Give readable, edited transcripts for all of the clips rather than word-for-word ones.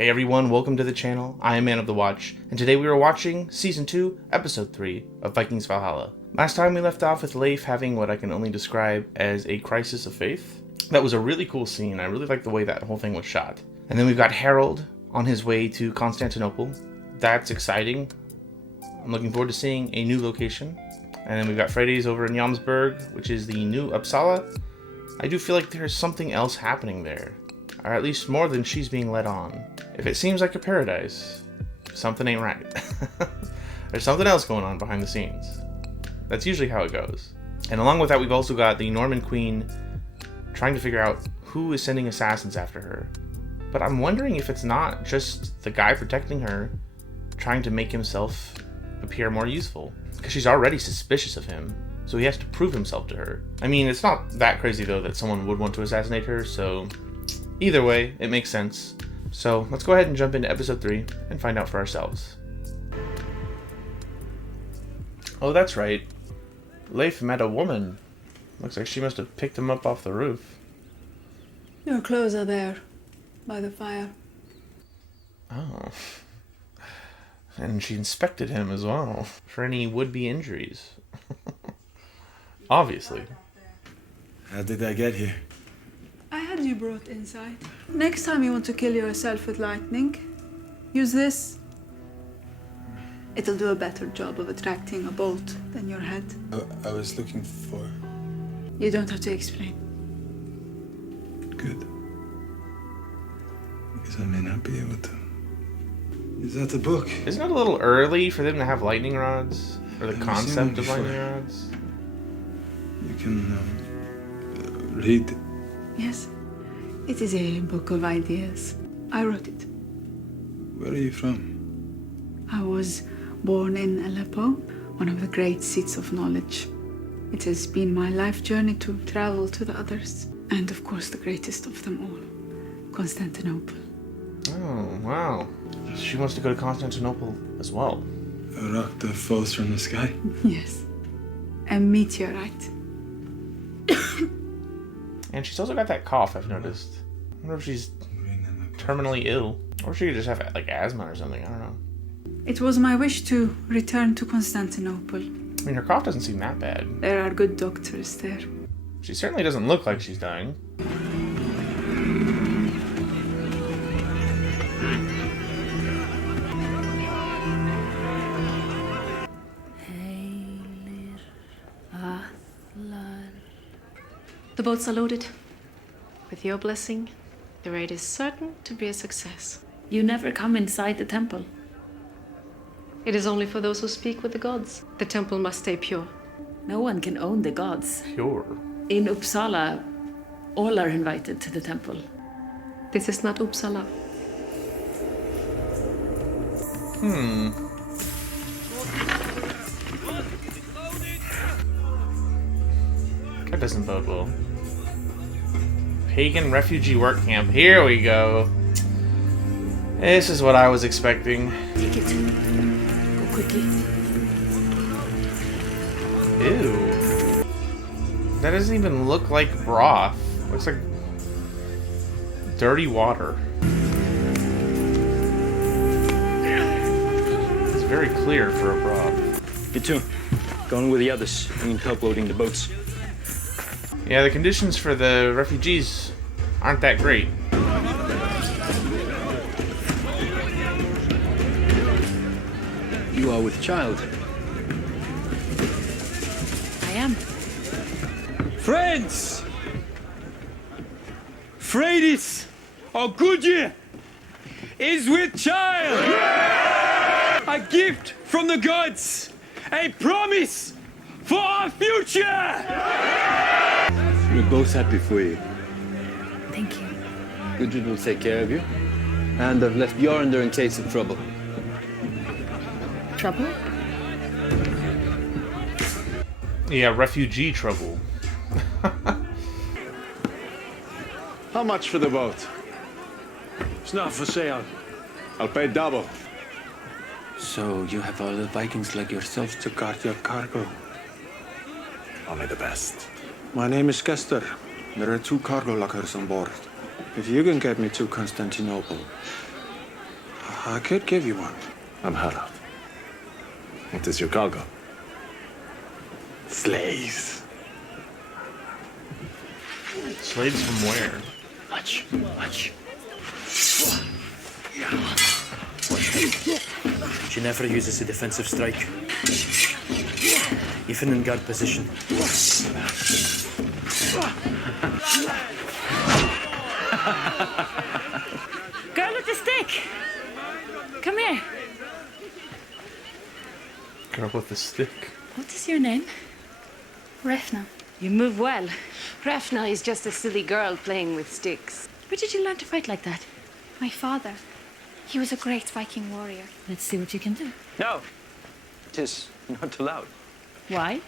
Hey everyone, welcome to the channel. I am Man of the Watch, and today we are watching Season 2, Episode 3 of Vikings Valhalla. Last time we left off with Leif having what I can only describe as a crisis of faith. That was a really cool scene. I really liked the way that whole thing was shot. And then we've got Harold on his way to Constantinople. That's exciting. I'm looking forward to seeing a new location. And then we've got Freddy's over in Jomsburg, which is the new Uppsala. I do feel like there's something else happening there. Or at least more than she's being led on. If it seems like a paradise, something ain't right. There's something else going on behind the scenes. That's usually how it goes. And along with that, we've also got the Norman Queen trying to figure out who is sending assassins after her. But I'm wondering if it's not just the guy protecting her trying to make himself appear more useful. Because she's already suspicious of him, so he has to prove himself to her. I mean, it's not that crazy though that someone would want to assassinate her, so either way, it makes sense. So let's go ahead and jump into episode 3 and find out for ourselves. Oh, that's right. Leif met a woman. Looks like she must have picked him up off the roof. Your clothes are there, by the fire. Oh. And she inspected him as well, for any would-be injuries. Obviously. How did I get here? I had you brought inside. Next time you want to kill yourself with lightning, use this. It'll do a better job of attracting a bolt than your head. I was looking for... You don't have to explain. Good. Because I may not be able to. Is that the book? Isn't it a little early for them to have lightning rods? Or the I've concept of seen them lightning rods? You can read. Yes, it is a book of ideas. I wrote it. Where are you from? I was born in Aleppo, one of the great seats of knowledge. It has been my life journey to travel to the others. And of course the greatest of them all, Constantinople. Oh, wow. She wants to go to Constantinople as well. A rock that falls from the sky? Yes, a meteorite. And she's also got that cough, I've noticed. I wonder if she's terminally ill. Or she could just have, like, asthma or something, I don't know. It was my wish to return to Constantinople. I mean, her cough doesn't seem that bad. There are good doctors there. She certainly doesn't look like she's dying. The boats are loaded. With your blessing, the raid is certain to be a success. You never come inside the temple. It is only for those who speak with the gods. The temple must stay pure. No one can own the gods. Pure. In Uppsala, all are invited to the temple. This is not Uppsala. That doesn't bode well. Pagan refugee work camp. Here we go. This is what I was expecting. Take it. Go quickly. Ew. That doesn't even look like broth. Looks like dirty water. It's very clear for a broth. You too. Going with the others. I need help loading the boats. Yeah, the conditions for the refugees aren't that great. You are with child. I am. Friends! Freydis or Gudje is with child! A gift from the gods! A promise for our future! We're both happy for you. Thank you. Gudrun will take care of you. And I've left Bjorn there in case of trouble. Trouble? Yeah, refugee trouble. How much for the boat? It's not for sale. I'll pay double. So you have all the Vikings like yourselves to guard your cargo. Only the best. My name is Kester. There are 2 cargo lockers on board. If you can get me to Constantinople, I could give you one. I'm Harald. What is your cargo? Slaves. Slaves from where? Watch. She never uses a defensive strike. Even in guard position. Girl with the stick! Come here. Girl with the stick. What is your name? Refna. You move well. Refna is just a silly girl playing with sticks. Where did you learn to fight like that? My father. He was a great Viking warrior. Let's see what you can do. No, it is not allowed. Why?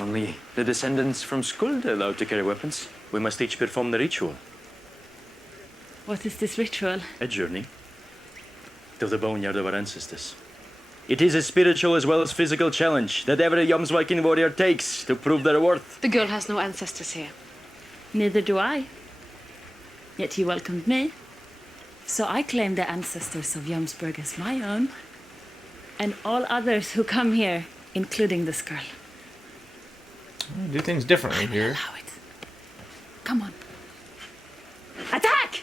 Only the descendants from Skål are allowed to carry weapons. We must each perform the ritual. What is this ritual? A journey to the boneyard of our ancestors. It is a spiritual as well as physical challenge that every Viking warrior takes to prove their worth. The girl has no ancestors here. Neither do I. Yet you welcomed me. So I claim the ancestors of Jomsburg as my own. And all others who come here, including this girl. We do things differently here. Allow it. Come on. Attack!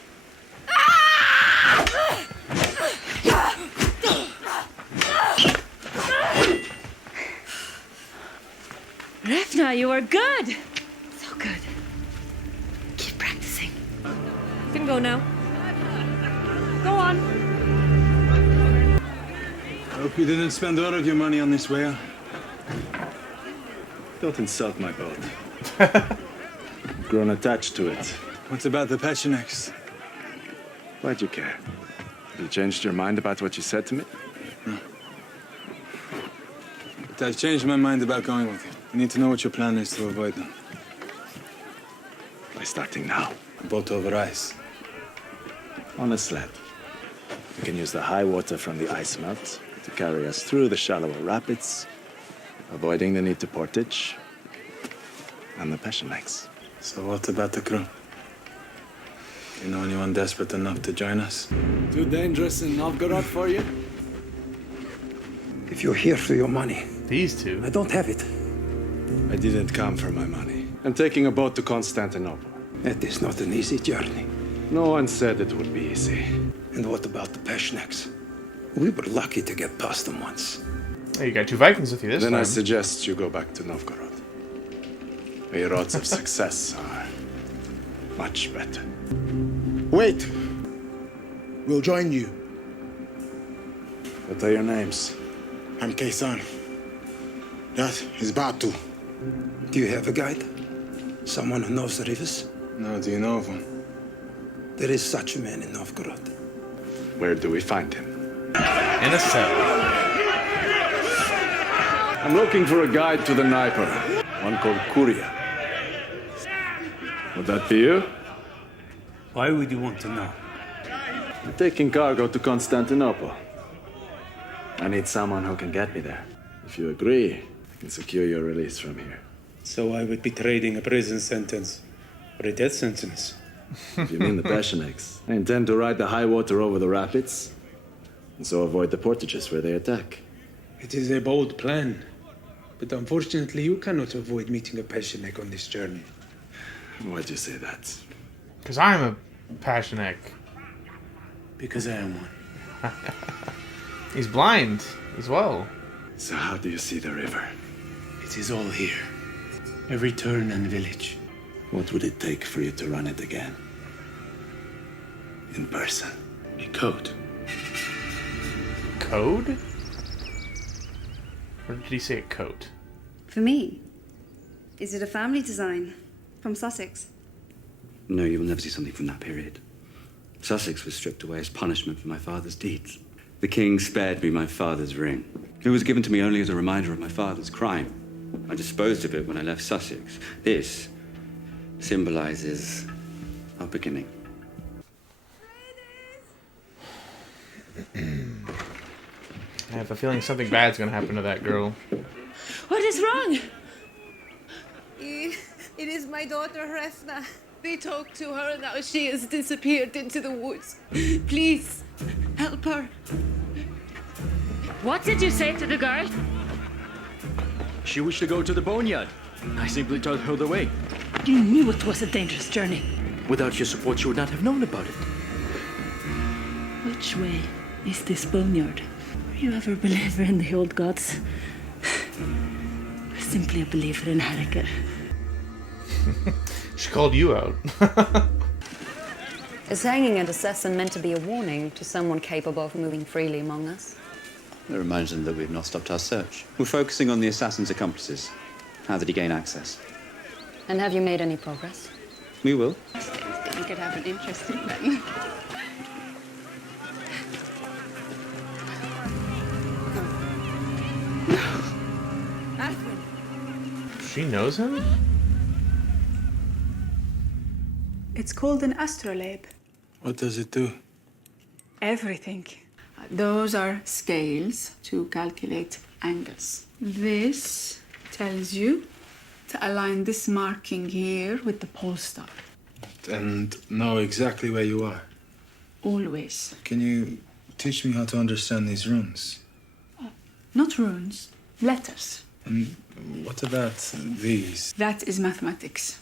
Refna, you are good. So good. Keep practicing. You can go now. Go on. Hope you didn't spend all of your money on this whale. Don't insult my boat. I've grown attached to it. What about the Pechenegs? Why'd you care? You changed your mind about what you said to me? But I've changed my mind about going with you. I need to know what your plan is to avoid them. By starting now. A boat over ice. On a sled. We can use the high water from the ice melt to carry us through the shallower rapids, avoiding the need to portage and the Pechenegs. So what about the crew? Do you know anyone desperate enough to join us? Too dangerous in Novgorod for you? If you're here for your money, These two. I don't have it. I didn't come for my money. I'm taking a boat to Constantinople. It is not an easy journey. No one said it would be easy. And what about the Pechenegs? We were lucky to get past them once. Oh, you got two Vikings with you this Then time. I suggest you go back to Novgorod. Where your odds of success are much better. Wait! We'll join you. What are your names? I'm Kaysan. That is Batu. Do you have a guide? Someone who knows the rivers? No, do you know of one? There is such a man in Novgorod. Where do we find him? In a cell. I'm looking for a guide to the Dnieper. One called Kuria. Would that be you? Why would you want to know? I'm taking cargo to Constantinople. I need someone who can get me there. If you agree, I can secure your release from here. So I would be trading a prison sentence for a death sentence. If you mean the Pechenegs, I intend to ride the high water over the rapids, and so avoid the portages where they attack. It is a bold plan, but unfortunately you cannot avoid meeting a Pecheneg on this journey. Why'd you say that? Because I'm a Passionek. Because I am one. He's blind as well. So how do you see the river? It is all here. Every turn and village. What would it take for you to run it again? In person. A code. Code? Or did he say a coat? For me? Is it a family design? From Sussex? No, you will never see something from that period. Sussex was stripped away as punishment for my father's deeds. The king spared me my father's ring. It was given to me only as a reminder of my father's crime. I disposed of it when I left Sussex. This symbolizes our beginning. I have a feeling something bad's gonna happen to that girl. What is wrong? It is my daughter, Refna. They talked to her and now she has disappeared into the woods. Please, help her. What did you say to the girl? She wished to go to the boneyard. I simply told her the way. You knew it was a dangerous journey. Without your support, she would not have known about it. Which way is this boneyard? Were you ever a believer in the old gods? Or simply a believer in Herriker? She called you out. Is hanging an assassin meant to be a warning to someone capable of moving freely among us? It reminds them that we've not stopped our search. We're focusing on the assassin's accomplices. How did he gain access? And have you made any progress? We will. We could have an interesting then. She knows him? It's called an astrolabe. What does it do? Everything. Those are scales to calculate angles. This tells you to align this marking here with the pole star. And know exactly where you are. Always. Can you teach me how to understand these runes? Not runes, letters. And what about these? That is mathematics.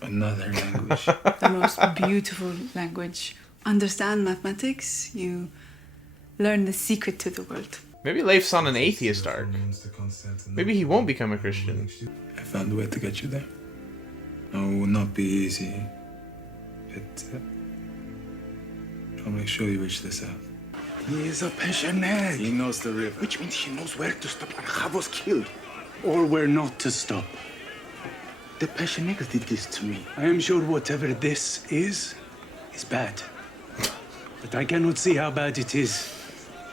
Another language. The most beautiful language. Understand mathematics, you learn the secret to the world. Maybe Leif's on an atheist arc. Maybe he won't become a Christian. I found a way to get you there. No, it will not be easy. But I'll make sure you reach this out. He is a Peshenek. He knows the river. Which means he knows where to stop when Chav was killed. Or where not to stop. The Peshenek did this to me. I am sure whatever this is bad. But I cannot see how bad it is,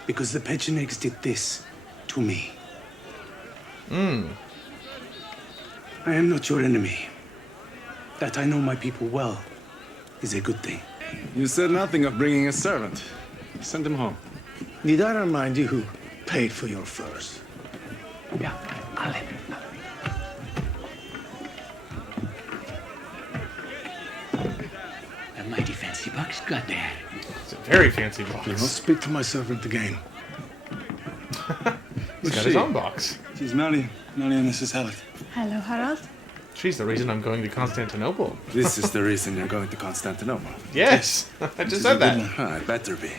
because the Pechenegs did this to me. I am not your enemy. That I know my people well is a good thing. You said nothing of bringing a servant. Send him home. Did I remind you who paid for your furs? Yeah, Ale. A mighty fancy box got there. It's a very fancy box. Do not speak to my servant again. He's got his own box. She's Melly and Mrs. Hallett. Hello, Harald. She's the reason I'm going to Constantinople. This is the reason you're going to Constantinople. Yes, I just said that. I better be.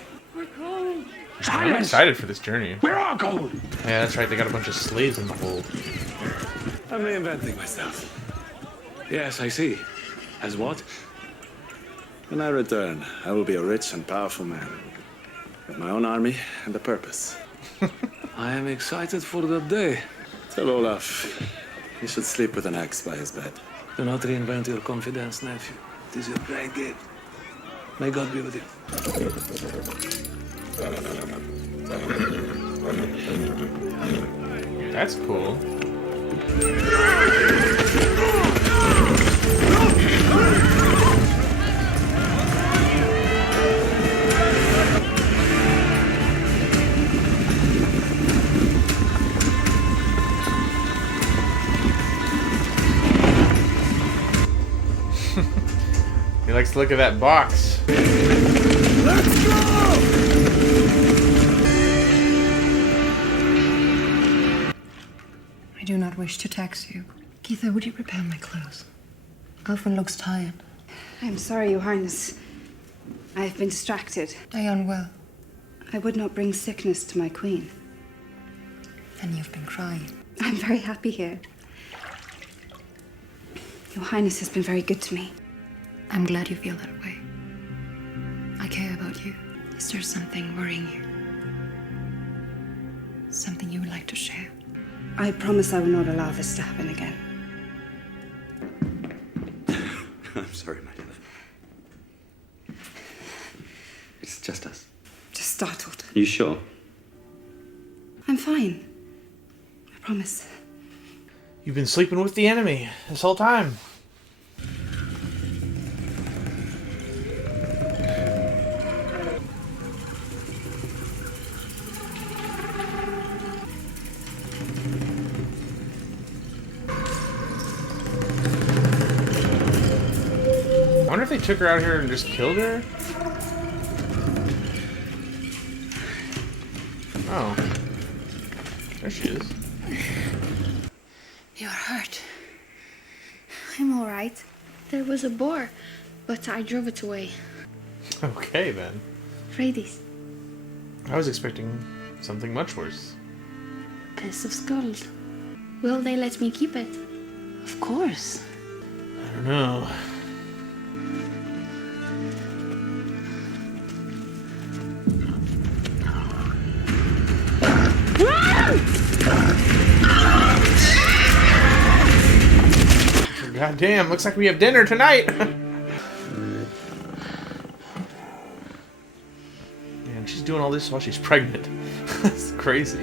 I'm excited for this journey. We're all gold. Yeah, that's right. They got a bunch of slaves in the hold. I'm reinventing myself. Yes, I see. As what? When I return, I will be a rich and powerful man. With my own army and a purpose. I am excited for that day. Tell Olaf he should sleep with an axe by his bed. Do not reinvent your confidence, nephew. It is your great gift. May God be with you. That's cool. He likes to look at that box. Let's go! I do not wish to tax you. Geetha, would you prepare my clothes? Alfred looks tired. I'm sorry, Your Highness. I have been distracted. Are you unwell? I would not bring sickness to my queen. Then you've been crying. I'm very happy here. Your Highness has been very good to me. I'm glad you feel that way. I care about you. Is there something worrying you? Something you would like to share? I promise I will not allow this to happen again. I'm sorry, my love. It's just us. Just startled. You sure? I'm fine. I promise. You've been sleeping with the enemy this whole time. they took her out here and just killed her? Oh. There she is. You're hurt. I'm all right. There was a boar, but I drove it away. Okay, then. Freydis. I was expecting something much worse. Piece of skulls. Will they let me keep it? Of course. I don't know. God damn, looks like we have dinner tonight. Man, she's doing all this while she's pregnant. That's crazy.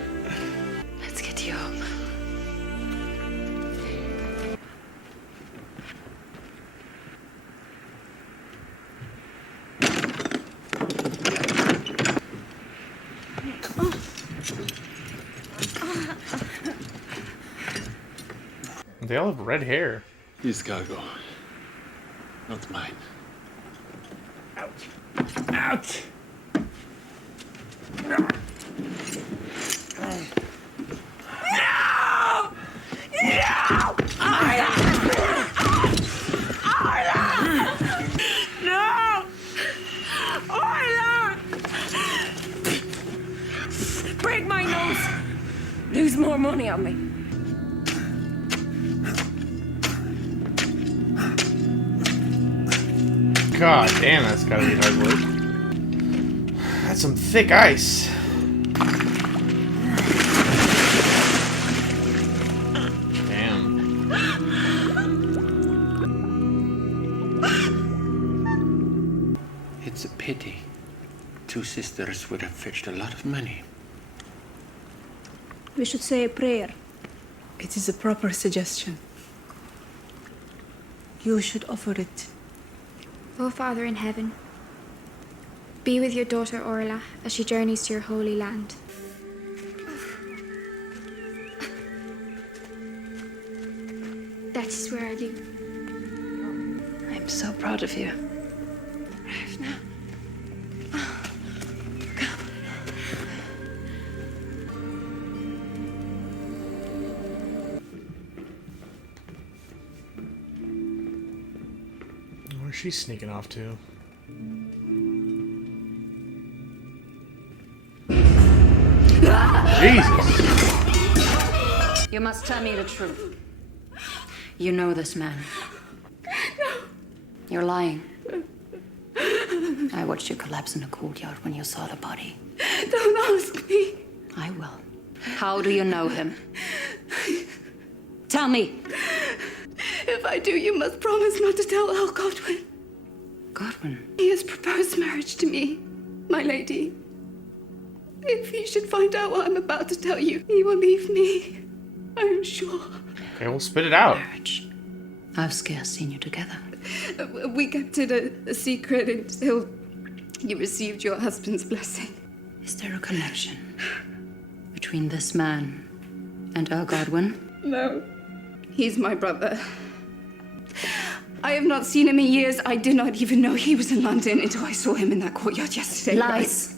Let's get you home. They all have red hair. His cargo, not mine. Ouch! Ouch! No! No! No! Orla! Break my nose! Lose more money on me. God damn, that's gotta be hard work. That's some thick ice. Damn. It's a pity. Two sisters would have fetched a lot of money. We should say a prayer. It is a proper suggestion. You should offer it. O Father in heaven, be with your daughter Orla as she journeys to your holy land. That is where I live. I'm so proud of you. Where's she sneaking off to? Jesus! You must tell me the truth. You know this man. No. You're lying. I watched you collapse in the courtyard when you saw the body. Don't ask me. I will. How do you know him? Tell me. If I do, you must promise not to tell Earl Godwin. Godwin? He has proposed marriage to me, my lady. If he should find out what I'm about to tell you, he will leave me. I am sure. Okay, we'll spit it out. Marriage. I've scarce seen you together. We kept it a secret until you received your husband's blessing. Is there a connection between this man and Earl Godwin? No. He's my brother. I have not seen him in years. I did not even know he was in London until I saw him in that courtyard yesterday. Lies.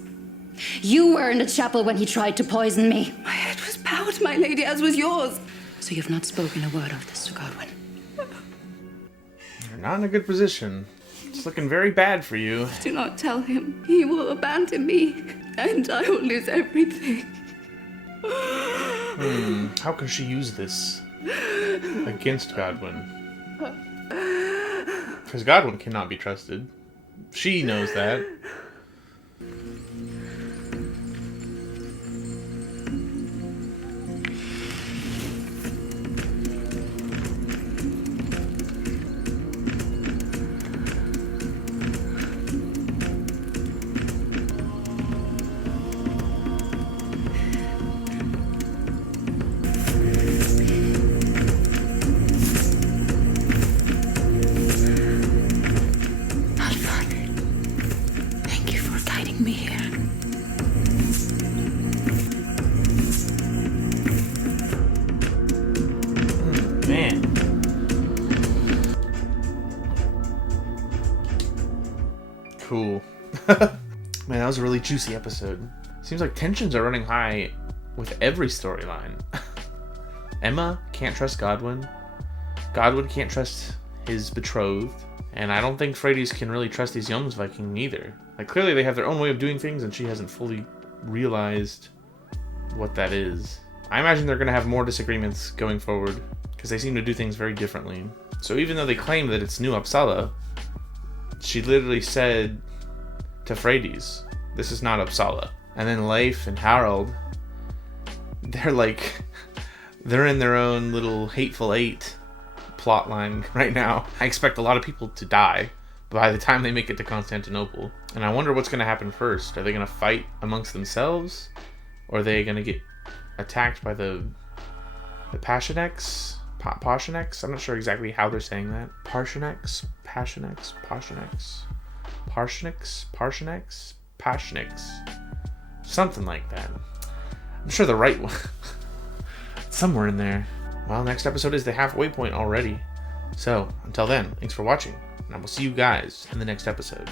You were in the chapel when he tried to poison me. My head was bowed, my lady, as was yours. So you've not spoken a word of this to Godwin? You're not in a good position. It's looking very bad for you. Do not tell him. He will abandon me, and I will lose everything. How can she use this against Godwin? Because Godwin cannot be trusted. She knows that. Man, that was a really juicy episode. Seems like tensions are running high with every storyline. Emma can't trust Godwin. Godwin can't trust his betrothed. And I don't think Freydis can really trust these Jomsviking either. Like, clearly they have their own way of doing things, and she hasn't fully realized what that is. I imagine they're going to have more disagreements going forward, because they seem to do things very differently. So even though they claim that it's New Uppsala, she literally said to Freydis, this is not Uppsala. And then Leif and Harald, they're in their own little Hateful Eight plotline right now. I expect a lot of people to die by the time they make it to Constantinople. And I wonder what's going to happen first. Are they going to fight amongst themselves? Or are they going to get attacked by the Pashenex? Pashenex? I'm not sure exactly how they're saying that. Pashenex? Something like that. I'm sure the right one. Somewhere in there. Well, next episode is the halfway point already. So, until then, thanks for watching, and I will see you guys in the next episode.